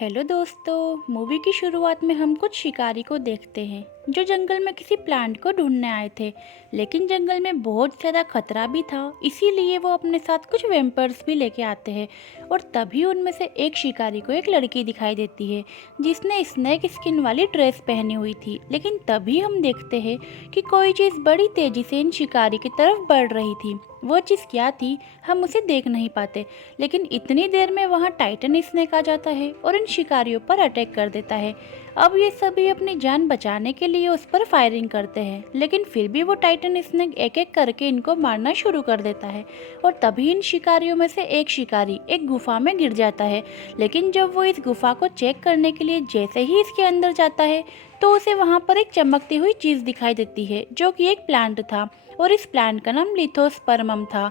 Hello दोस्तों, movie की शुरुआत में हम कुछ शिकारी को देखते हैं जो जंगल में किसी प्लांट को ढूंढने आए थे। लेकिन जंगल में बहुत ज़्यादा खतरा भी था, इसीलिए वो अपने साथ कुछ वेम्पर्स भी लेके आते हैं। और तभी उनमें से एक शिकारी को एक लड़की दिखाई देती है जिसने स्नेक स्किन वाली ड्रेस पहनी हुई थी। लेकिन तभी हम देखते हैं कि कोई चीज़ बड़ी तेज़ी से इन शिकारी की तरफ बढ़ रही थी। वो चीज़ क्या थी हम उसे देख नहीं पाते, लेकिन इतनी देर में वहाँ टाइटन स्नेक आ जाता है और इन शिकारियों पर अटैक कर देता है। अब ये सभी अपनी जान बचाने के लिए उस पर फायरिंग करते हैं, लेकिन फिर भी वो टाइटन स्नेक एक एक करके इनको मारना शुरू कर देता है। और तभी इन शिकारियों में से एक शिकारी एक गुफा में गिर जाता है। लेकिन जब वो इस गुफा को चेक करने के लिए जैसे ही इसके अंदर जाता है तो उसे वहाँ पर एक चमकती हुई चीज़ दिखाई देती है जो कि एक प्लांट था। और इस प्लांट का नाम लिथोस्पर्मम था।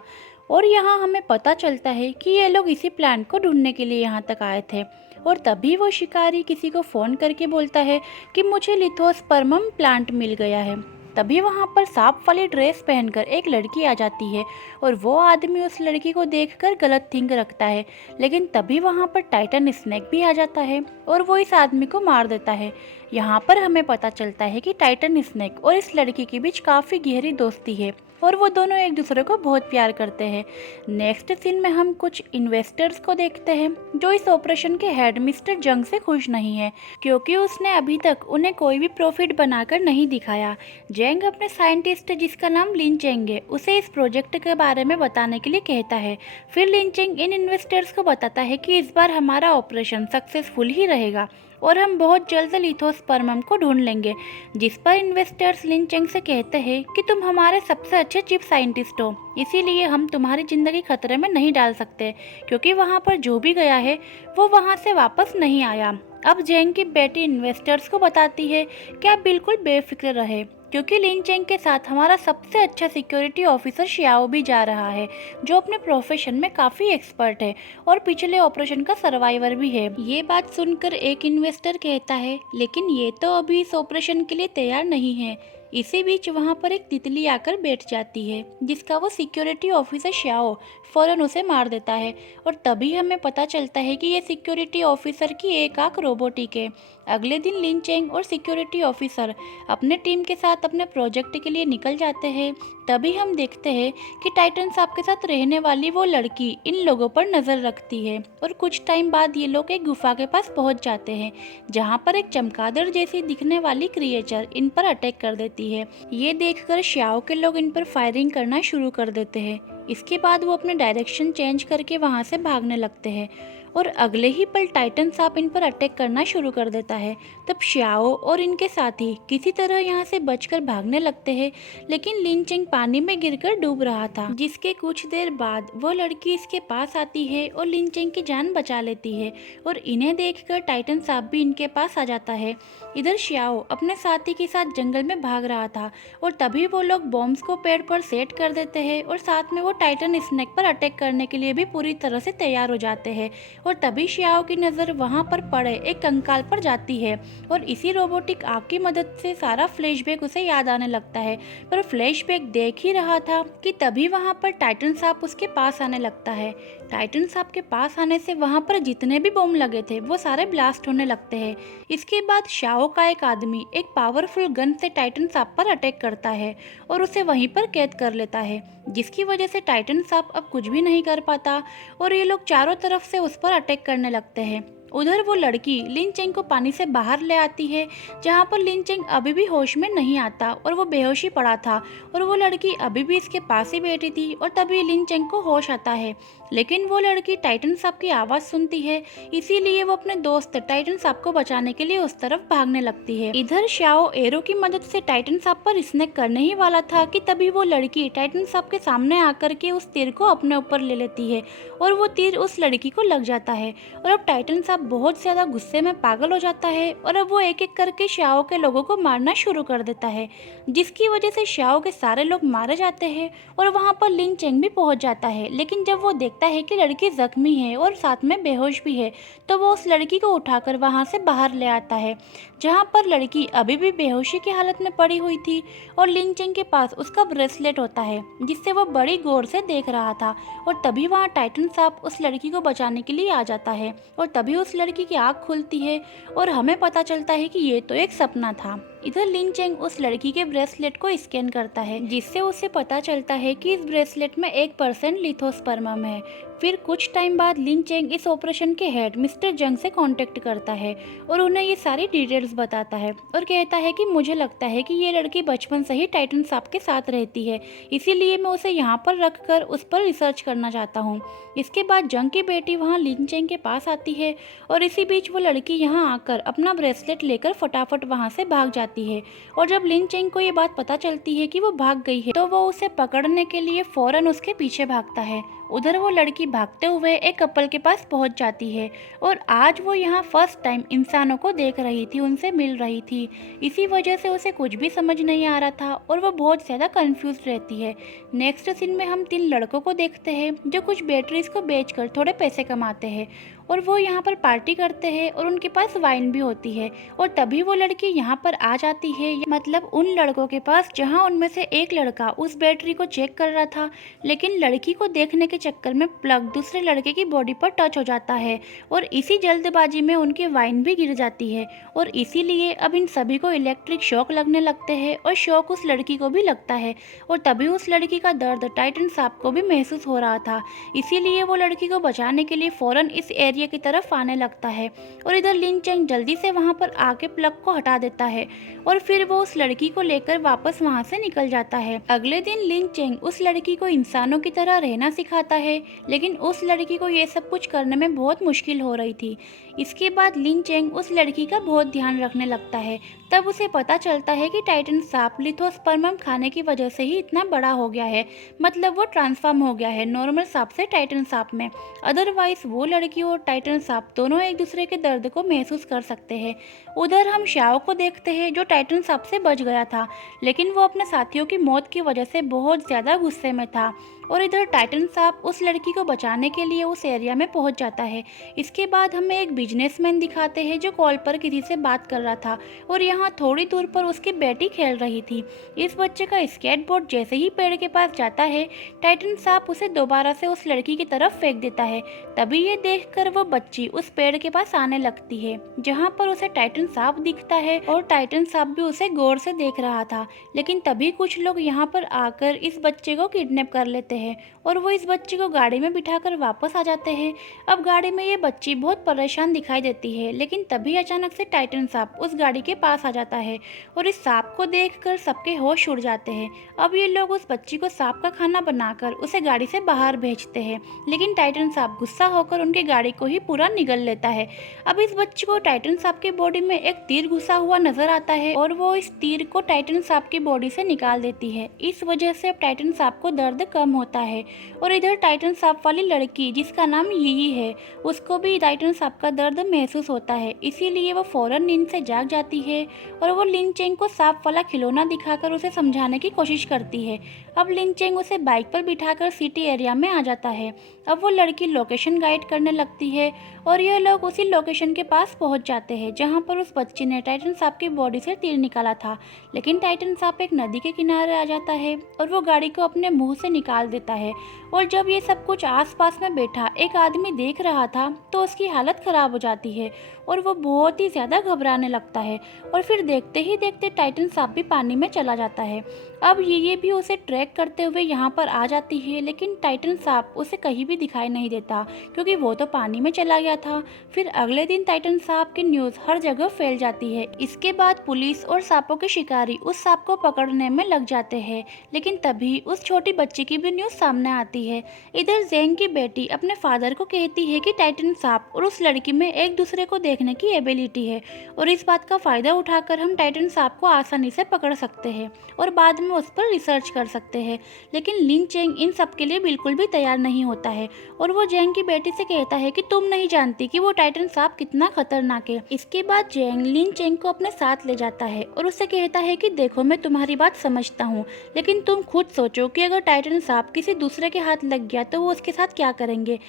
और यहाँ हमें पता चलता है कि ये लोग इसी प्लांट को ढूंढने के लिए यहाँ तक आए थे। और तभी वो शिकारी किसी को फ़ोन करके बोलता है कि मुझे लिथोस्पर्मम प्लांट मिल गया है। तभी वहाँ पर सांप वाली ड्रेस पहनकर एक लड़की आ जाती है और वो आदमी उस लड़की को देखकर गलत थिंक रखता है। लेकिन तभी वहाँ पर टाइटन स्नेक भी आ जाता है और वो इस आदमी को मार देता है। यहाँ पर हमें पता चलता है कि टाइटन स्नेक और इस लड़की के बीच काफ़ी गहरी दोस्ती है और वो दोनों एक दूसरे को बहुत प्यार करते हैं। नेक्स्ट सीन में हम कुछ इन्वेस्टर्स को देखते हैं जो इस ऑपरेशन के हेड मिस्टर जंग से खुश नहीं है, क्योंकि उसने अभी तक उन्हें कोई भी प्रॉफिट बनाकर नहीं दिखाया। जेंग अपने साइंटिस्ट जिसका नाम लिन चेंग है उसे इस प्रोजेक्ट के बारे में बताने के लिए कहता है। फिर लिन चेंग इन इन्वेस्टर्स को बताता है कि इस बार हमारा ऑपरेशन सक्सेसफुल ही रहेगा और हम बहुत जल्द लिथोस्पर्मम को ढूंढ लेंगे। जिस पर इन्वेस्टर्स लिन चेंग से कहते हैं कि तुम हमारे सबसे अच्छे चीफ साइंटिस्ट हो, इसीलिए हम तुम्हारी ज़िंदगी खतरे में नहीं डाल सकते, क्योंकि वहाँ पर जो भी गया है वो वहाँ से वापस नहीं आया। अब जेंग की बेटी इन्वेस्टर्स को बताती है कि आप बिल्कुल बेफिक्र रहे, क्योंकि लिन चेंग के साथ हमारा सबसे अच्छा सिक्योरिटी ऑफिसर शियाओ भी जा रहा है जो अपने प्रोफेशन में काफ़ी एक्सपर्ट है और पिछले ऑपरेशन का सर्वाइवर भी है। ये बात सुनकर एक इन्वेस्टर कहता है लेकिन ये तो अभी इस ऑपरेशन के लिए तैयार नहीं है। इसी बीच वहाँ पर एक तितली आकर बैठ जाती है जिसका वो सिक्योरिटी ऑफिसर श्याओ फौरन उसे मार देता है। और तभी हमें पता चलता है कि ये सिक्योरिटी ऑफिसर की एक आंख रोबोटिक है। अगले दिन लिन चेंग और सिक्योरिटी ऑफिसर अपने टीम के साथ अपने प्रोजेक्ट के लिए निकल जाते हैं। तभी हम देखते हैं कि टाइटन सांप के साथ रहने वाली वो लड़की इन लोगों पर नज़र रखती है और कुछ टाइम बाद ये लोग एक गुफा के पास पहुंच जाते हैं जहां पर एक चमगादड़ जैसी दिखने वाली क्रिएचर इन पर अटैक कर देती है। ये देखकर श्याओ के लोग इन पर फायरिंग करना शुरू कर देते हैं। इसके बाद वो अपने डायरेक्शन चेंज करके वहां से भागने लगते हैं और अगले ही पल टाइटन सांप इन पर अटैक करना शुरू कर देता है। तब श्याओ और इनके साथी किसी तरह यहाँ से बचकर भागने लगते हैं, लेकिन लिन चेंग पानी में गिरकर डूब रहा था, जिसके कुछ देर बाद वो लड़की इसके पास आती है और लिन चेंग की जान बचा लेती है और इन्हें देखकर टाइटन सांप भी इनके पास आ जाता है। इधर श्याओ अपने साथी के साथ जंगल में भाग रहा था और तभी वो लोग बॉम्ब्स को पेड़ पर सेट कर देते हैं और साथ में वो टाइटन स्नेक पर अटैक करने के लिए भी पूरी तरह से तैयार हो जाते हैं। और तभी श्याओ की नज़र वहां पर पड़े एक कंकाल पर जाती है और इसी रोबोटिक आग की मदद से सारा फ्लैशबैक उसे याद आने लगता है। पर फ्लैशबैक देख ही रहा था कि तभी वहां पर टाइटन सांप उसके पास आने लगता है। टाइटन सांप के पास आने से वहां पर जितने भी बम लगे थे वो सारे ब्लास्ट होने लगते हैं। इसके बाद श्याओ का एक आदमी एक पावरफुल गन से टाइटन सांप पर अटैक करता है और उसे वहीं पर कैद कर लेता है, जिसकी वजह से टाइटन सांप अब कुछ भी नहीं कर पाता और ये लोग चारों तरफ से उस पर अटैक करने लगते हैं। उधर वो लड़की लिन चेंग को पानी से बाहर ले आती है, जहाँ पर लिन चेंग अभी भी होश में नहीं आता और वो बेहोशी पड़ा था और वो लड़की अभी भी इसके पास ही बैठी थी। और तभी लिन चेंग को होश आता है, लेकिन वो लड़की टाइटन सांप की आवाज़ सुनती है, इसीलिए वो अपने दोस्त टाइटन सांप को बचाने के लिए उस तरफ भागने लगती है। इधर श्याओ एरो की मदद से टाइटन सांप पर स्नेक करने ही वाला था कि तभी वो लड़की टाइटन सांप के सामने आकर के उस तीर को अपने ऊपर ले लेती है और वो तीर उस लड़की को लग जाता है। और अब टाइटन सांप बहुत ज़्यादा गुस्से में पागल हो जाता है और अब वो एक एक करके श्याओ के लोगों को मारना शुरू कर देता है, जिसकी वजह से श्याओ के सारे लोग मारे जाते हैं और वहाँ पर लिन चेंग भी पहुँच जाता है। लेकिन जब वो देखता है कि लड़की जख्मी है और साथ में बेहोश भी है तो वो उस लड़की को उठाकर वहाँ से बाहर ले आता है, जहाँ पर लड़की अभी भी बेहोशी की हालत में पड़ी हुई थी और लिन चेंग के पास उसका ब्रेसलेट होता है जिससे वो बड़ी गौर से देख रहा था। और तभी वहाँ टाइटन सांप उस लड़की को बचाने के लिए आ जाता है और तभी उस उस लड़की की आँख खुलती है और हमें पता चलता है कि ये तो एक सपना था। इधर लिन चेंग उस लड़की के ब्रेसलेट को स्कैन करता है, जिससे उसे पता चलता है कि इस ब्रेसलेट में 1% लिथोस्पर्मम है। फिर कुछ टाइम बाद लिन चेंग इस ऑपरेशन के हेड मिस्टर जंग से कांटेक्ट करता है और उन्हें ये सारी डिटेल्स बताता है और कहता है कि मुझे लगता है कि ये लड़की बचपन से ही टाइटन सांप के साथ रहती है, इसीलिए मैं उसे यहाँ पर रख कर उस पर रिसर्च करना चाहता हूँ। इसके बाद जंग की बेटी वहाँ लिन चेंग के पास आती है और इसी बीच वो लड़की यहाँ आकर अपना ब्रेसलेट लेकर फटाफट वहाँ से भाग जाती है। और जब लिन चेंग को ये बात पता चलती है कि वो भाग गई है, तो वो उसे पकड़ने के लिए फौरन उसके पीछे भागता है। उधर वो लड़की भागते हुए एक कपल के पास पहुंच जाती है और आज वो यहाँ फर्स्ट टाइम इंसानों को देख रही थी, उनसे मिल रही थी। इसी वजह से उसे कुछ भी समझ नहीं आ रहा था और वो बहुत ज़्यादा कंफ्यूज रहती है। नेक्स्ट सीन में हम 3 लड़कों को देखते हैं जो कुछ बैटरीज को बेचकर थोड़े पैसे कमाते हैं और वो यहाँ पर पार्टी करते हैं और उनके पास वाइन भी होती है। और तभी वो लड़की यहाँ पर आ जाती है, मतलब उन लड़कों के पास, जहाँ उनमें से एक लड़का उस बैटरी को चेक कर रहा था, लेकिन लड़की को देखने के चक्कर में प्लग दूसरे लड़के की बॉडी पर टच हो जाता है और इसी जल्दबाजी में उनकी वाइन भी गिर जाती है और इसीलिए अब इन सभी को इलेक्ट्रिक शॉक लगने लगते हैं और शॉक उस लड़की को भी लगता है। और तभी उस लड़की का दर्द टाइटन सांप को भी महसूस हो रहा था, इसीलिए वो लड़की को बचाने के लिए फौरन इस एरिया की तरफ आने लगता है। और इधर लिन चेंग जल्दी से वहां पर आके प्लग को हटा देता है और फिर वो उस लड़की को लेकर वापस वहां से निकल जाता है। अगले दिन लिन चेंग उस लड़की को इंसानों की तरह रहना सिखाता है, लेकिन उस लड़की को ये सब कुछ करने में बहुत मुश्किल हो रही थी। इसके बाद लिन चेंग उस लड़की का बहुत ध्यान रखने लगता है। तब उसे पता चलता है कि टाइटन सांप लिथोस्पर्मम खाने की वजह से ही इतना बड़ा हो गया है, मतलब वो ट्रांसफॉर्म हो गया है नॉर्मल सांप से टाइटन सांप में। अदरवाइज वो लड़की और टाइटन सांप दोनों एक दूसरे के दर्द को महसूस कर सकते हैं। उधर हम शाओ को देखते हैं जो टाइटन सांप से बच गया था, लेकिन वो अपने साथियों की मौत की वजह से बहुत ज़्यादा गुस्से में था। और इधर टाइटन सांप उस लड़की को बचाने के लिए उस एरिया में पहुंच जाता है। इसके बाद हमें एक बिजनेसमैन दिखाते हैं जो कॉल पर किसी से बात कर रहा था और यहाँ थोड़ी दूर पर उसकी बेटी खेल रही थी। इस बच्चे का स्केटबोर्ड जैसे ही पेड़ के पास जाता है, टाइटन सांप उसे दोबारा से उस लड़की की तरफ फेंक देता है। तभी ये देखकर वो बच्ची उस पेड़ के पास आने लगती है, जहाँ पर उसे टाइटन सांप दिखता है और टाइटन सांप भी उसे गौर से देख रहा था। लेकिन तभी कुछ लोग यहाँ पर आकर इस बच्चे को किडनैप कर लेते हैं और वो इस बच्ची को गाड़ी में बिठाकर वापस आ जाते हैं। अब गाड़ी में ये बच्ची बहुत परेशान दिखाई देती है, लेकिन तभी अचानक से टाइटन सांप उस गाड़ी के पास आ जाता है और इस सांप को देखकर सबके होश उड़ जाते हैं। अब ये लोग उस बच्ची को सांप का खाना बनाकर उसे गाड़ी से बाहर भेजते हैं, लेकिन टाइटन सांप गुस्सा होकर उनकी गाड़ी को ही पूरा निगल लेता है। अब इस बच्ची को टाइटन सांप की बॉडी में एक तीर घुसा हुआ नजर आता है और वो इस तीर को टाइटन सांप की बॉडी से निकाल देती है। इस वजह से अब टाइटन सांप को दर्द कम होता है। और इधर टाइटन सांप वाली लड़की जिसका नाम यी है, उसको भी टाइटन सांप का दर्द महसूस होता है, इसीलिए वो फौरन नींद से जाग जाती है और वो लिन चेंग को सांप वाला खिलौना दिखाकर उसे समझाने की कोशिश करती है। अब लिन चेंग उसे बाइक पर बिठाकर सिटी एरिया में आ जाता है। अब वो लड़की लोकेशन गाइड करने लगती है और ये लोग उसी लोकेशन के पास पहुंच जाते हैं जहां पर उस बच्ची ने टाइटन सांप की बॉडी से तीर निकाला था। लेकिन टाइटन सांप एक नदी के किनारे आ जाता है और वो गाड़ी को अपने मुंह से निकाल देता है। और जब ये सब कुछ आसपास में बैठा एक आदमी देख रहा था तो उसकी हालत खराब हो जाती है और वो बहुत ही ज़्यादा घबराने लगता है और फिर देखते ही देखते टाइटन सांप भी पानी में चला जाता है। अब ये भी उसे ट्रैक करते हुए यहाँ पर आ जाती है, लेकिन टाइटन सांप उसे कहीं भी दिखाई नहीं देता क्योंकि वो तो पानी में चला गया था। फिर अगले दिन टाइटन सांप की न्यूज़ हर जगह फैल जाती है। इसके बाद पुलिस और सांपों के शिकारी उस सांप को पकड़ने में लग जाते हैं, लेकिन तभी उस छोटी बच्ची की भी न्यूज़ सामने आती है। इधर जेंग की बेटी अपने फादर को कहती है कि टाइटन सांप और उस लड़की में एक दूसरे को देखने की एबिलिटी है और इस बात का फ़ायदा उठाकर हम टाइटन सांप को आसानी से पकड़ सकते हैं और बाद में उस पर रिसर्च कर सकते हैं। लेकिन लिन चेंग इन सब के लिए बिल्कुल भी तैयार नहीं होता है और वो जेंग की बेटी से कहता है कि तुम नहीं जानती कि वो टाइटन सांप कितना खतरनाक है। इसके बाद जेंग लिन चेंग को अपने साथ ले जाता है और उससे कहता है कि देखो, मैं तुम्हारी बात समझता हूँ, लेकिन तुम खुद सोचो कि अगर टाइटन सांप किसी दूसरे के हाथ लग गया तो वो उसके साथ क्या करेंगे।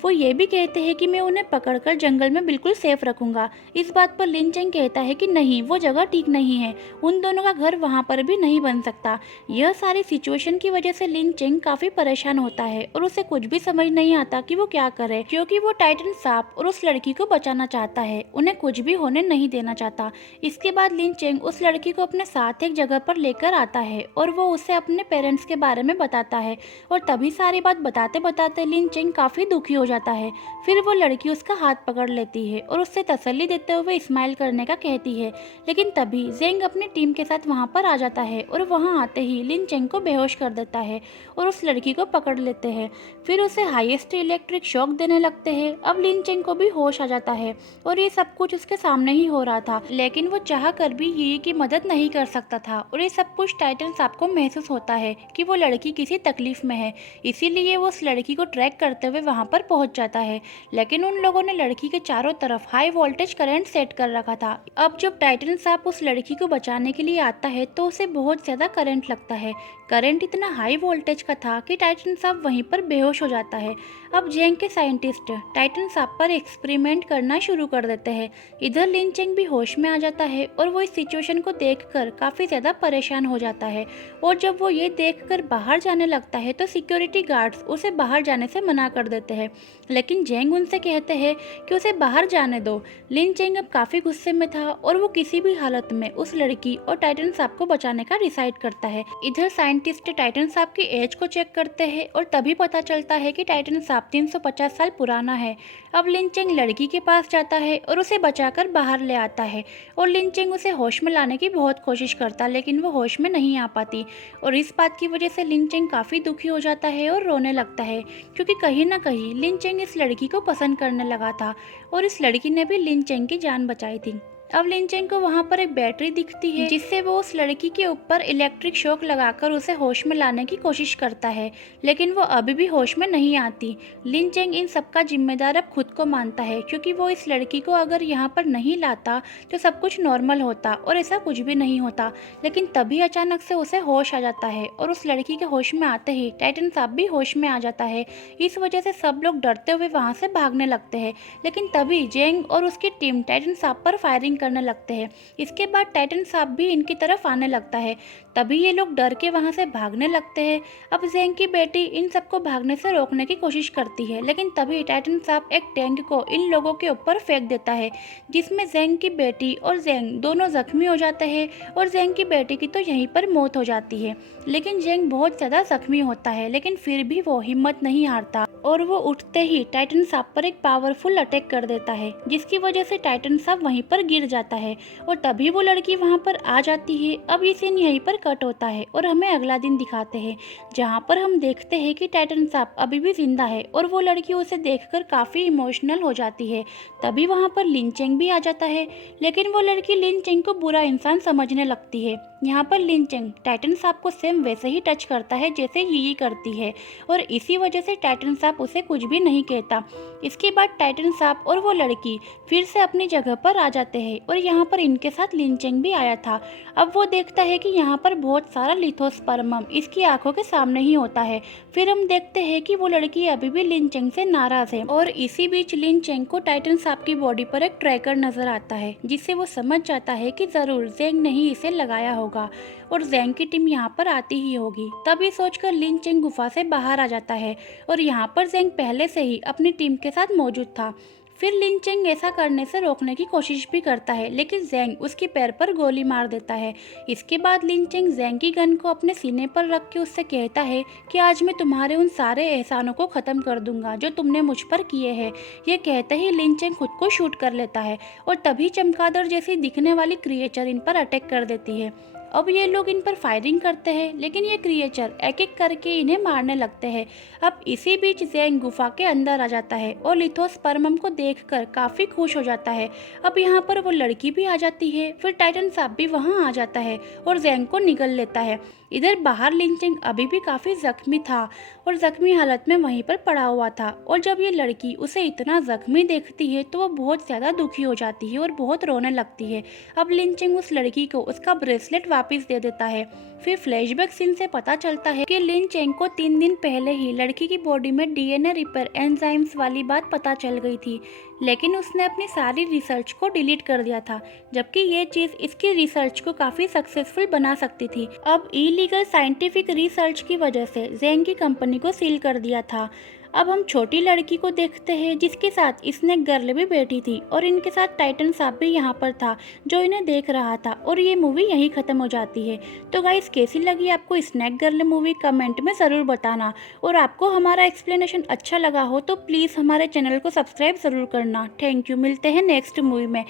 वो ये भी कहते हैं कि मैं उन्हें पकड़कर जंगल में बिल्कुल सेफ रखूंगा। इस बात पर लिन चेंग कहता है कि नहीं, वो जगह ठीक नहीं है, उन दोनों का घर वहाँ पर भी नहीं बन सकता। यह सारी सिचुएशन की वजह से लिन चेंग काफी परेशान होता है और उसे कुछ भी समझ नहीं आता कि वो क्या करे, क्योंकि वो टाइटन सांप और उस लड़की को बचाना चाहता है, उन्हें कुछ भी होने नहीं देना चाहता। इसके बाद लिन चेंग उस लड़की को अपने साथ एक जगह पर लेकर आता है और वो उसे अपने पेरेंट्स के बारे में बताता है। और तभी सारी बात बताते बताते लिन चेंग काफी दुखी हो जाता है। फिर वो लड़की उसका हाथ पकड़ लेती है और उससे तसल्ली देते हुए स्माइल करने का कहती है। लेकिन तभी जेंग अपनी टीम के साथ वहां पर आ जाता है और वहां आते ही लिन चेंग को बेहोश कर देता है और उस लड़की को पकड़ लेते हैं। फिर उसे हाईएस्ट इलेक्ट्रिक शॉक देने लगते हैं। अब लिन चेंग को भी होश आ जाता है और ये सब कुछ उसके सामने ही हो रहा था, लेकिन वो चाह कर भी यी की मदद नहीं कर सकता था। और ये सब कुछ टाइटन सांप को महसूस होता है कि वो लड़की किसी तकलीफ में है, इसीलिए वो उस लड़की को ट्रैक करते हुए वहां पर पहुंच जाता है। लेकिन उन लोगों ने लड़की के चारों तरफ हाई वोल्टेज करंट सेट कर रखा था। अब जब टाइटन सांप उस लड़की को बचाने के लिए आता है तो उसे बहुत ज्यादा करंट लगता है। करंट इतना हाई वोल्टेज का था कि टाइटन सांप वहीं पर बेहोश हो जाता है। अब जेंग के साइंटिस्ट टाइटन सांप पर एक्सपेरिमेंट करना शुरू कर देते हैं। इधर लिन चेंग भी होश में आ जाता है और वो इस सिचुएशन को देखकर काफी ज्यादा परेशान हो जाता है। और जब वो ये देखकर बाहर जाने लगता है तो सिक्योरिटी गार्ड्स उसे बाहर जाने से मना कर देते हैं, लेकिन जेंग उनसे कहते हैं कि उसे बाहर जाने दो। लिन चेंग अब काफी गुस्से में था और वो किसी भी हालत में उस लड़की और टाइटन सांप को बचाने का डिसाइड करता है। इधर साइंटिस्ट टाइटन सांप की एज को चेक करते हैं और तभी पता चलता है कि टाइटन सांप 350 साल पुराना है। अब लिन चेंग लड़की के पास जाता है और उसे बचाकर बाहर ले आता है और लिन चेंग उसे होश में लाने की बहुत कोशिश करता, लेकिन वो होश में नहीं आ पाती। और इस बात की वजह से लिन चेंग काफी दुखी हो जाता है और रोने लगता है, क्योंकि कहीं ना कहीं लिन चेंग इस लड़की को पसंद करने लगा था और इस लड़की ने भी लिन चेंग की जान बचाई थी। अब लिन चेंग को वहां पर एक बैटरी दिखती है जिससे वो उस लड़की के ऊपर इलेक्ट्रिक शॉक लगाकर उसे होश में लाने की कोशिश करता है, लेकिन वो अभी भी होश में नहीं आती। लिन चेंग इन सबका जिम्मेदार अब खुद को मानता है, क्योंकि वो इस लड़की को अगर यहाँ पर नहीं लाता तो सब कुछ नॉर्मल होता और ऐसा कुछ भी नहीं होता। लेकिन तभी अचानक से उसे होश आ जाता है और उस लड़की के होश में आते ही टाइटन सांप भी होश में आ जाता है। इस वजह से सब लोग डरते हुए वहां से भागने लगते हैं, लेकिन तभी जेंग और उसकी टीम टाइटन सांप पर फायरिंग करने लगते हैं। इसके बाद टाइटन सांप भी इनकी तरफ आने लगता है, तभी ये लोग डर के वहां से भागने लगते हैं। अब जेंग की बेटी इन सबको भागने से रोकने की कोशिश करती है, लेकिन तभी टाइटन सांप एक टैंक को इन लोगों के ऊपर फेंक देता है, जिसमें जेंग की बेटी और जेंग दोनों जख्मी हो जाते हैं और जेंग की बेटी की तो यहीं पर मौत हो जाती है। लेकिन जेंग बहुत ज्यादा जख्मी होता है, लेकिन फिर भी वो हिम्मत नहीं हारता और वो उठते ही टाइटन सांप पर एक पावरफुल अटैक कर देता है, जिसकी वजह से टाइटन सांप वहीं पर गिर जाता है और तभी वो लड़की वहां पर आ जाती है। अब ये सीन यहीं पर कट होता है और हमें अगला दिन दिखाते हैं, जहां पर हम देखते हैं कि टाइटन सांप अभी भी जिंदा है और वो लड़की उसे देखकर काफी इमोशनल हो जाती है। तभी वहां पर लिन चेंग भी आ जाता है, लेकिन वो लड़की लिन चेंग को बुरा इंसान समझने लगती है। यहाँ पर लिन चेंग टाइटन सांप को सेम वैसे ही टच करता है जैसे यी करती है और इसी वजह से टाइटन सांप उसे कुछ भी नहीं कहता। इसके बाद टाइटन सांप और वो लड़की फिर से अपनी जगह पर आ जाते हैं और यहाँ पर इनके साथ लिन चेंग भी आया था। अब वो देखता है कि यहाँ पर बहुत सारा लिथोस्पर्मम इसकी आंखों के सामने ही होता है। फिर हम देखते हैं कि वो लड़की अभी भी लिन चेंग से नाराज है और इसी बीच लिन चेंग को टाइटन सांप की बॉडी पर एक ट्रैकर नजर आता है, जिससे वो समझ जाता है कि जरूर जेंग ने ही इसे लगाया होगा और जेंग की टीम यहाँ पर आती ही होगी। तभी सोचकर लिन चेंग गुफा से बाहर आ जाता है और यहाँ पर जेंग पहले से ही अपनी टीम के साथ मौजूद था। फिर लिन चेंग ऐसा करने से रोकने की कोशिश भी करता है, लेकिन जेंग उसके पैर पर गोली मार देता है। इसके बाद लिन चेंग जेंग की गन को अपने सीने पर रख के उससे कहता है कि आज मैं तुम्हारे उन सारे एहसानों को खत्म कर दूंगा जो तुमने मुझ पर किए हैं। ये कहते ही लिन चेंग खुद को शूट कर लेता है और तभी चमगादड़ जैसी दिखने वाली क्रिएचर इन पर अटैक कर देती है। अब ये लोग इन पर फायरिंग करते हैं, लेकिन ये क्रिएचर एक एक करके इन्हें मारने लगते हैं। अब इसी बीच जेंग गुफा के अंदर आ जाता है और लिथोस्पर्मम को देखकर काफी खुश हो जाता है। अब यहाँ पर वो लड़की भी आ जाती है। फिर टाइटन सांप भी वहाँ आ जाता है और जेंग को निगल लेता है। इधर बाहर लिंचेंग अभी भी काफ़ी जख्मी था और जख्मी हालत में वहीं पर पड़ा हुआ था, और जब ये लड़की उसे इतना जख्मी देखती है तो वो बहुत ज़्यादा दुखी हो जाती है और बहुत रोने लगती है। अब लिंचेंग उस लड़की को उसका ब्रेसलेट वापस दे देता है। फिर फ्लैशबैक सीन से पता चलता है कि लिंचेंग को 3 दिन पहले ही लड़की की बॉडी में डीएनए रिपेयर एंजाइम्स वाली बात पता चल गई थी, लेकिन उसने अपनी सारी रिसर्च को डिलीट कर दिया था, जबकि ये चीज़ इसकी रिसर्च को काफ़ी सक्सेसफुल बना सकती थी। अब इलीगल साइंटिफिक रिसर्च की वजह से जेंग की कंपनी को सील कर दिया था। अब हम छोटी लड़की को देखते हैं जिसके साथ स्नेक गर्ल भी बैठी थी, और इनके साथ टाइटन सांप भी यहाँ पर था जो इन्हें देख रहा था, और ये मूवी यहीं ख़त्म हो जाती है। तो गाइस, कैसी लगी आपको स्नेक गर्ल मूवी, कमेंट में ज़रूर बताना। और आपको हमारा एक्सप्लेनेशन अच्छा लगा हो तो प्लीज़ हमारे चैनल को सब्सक्राइब ज़रूर करना। थैंक यू, मिलते हैं नेक्स्ट मूवी में।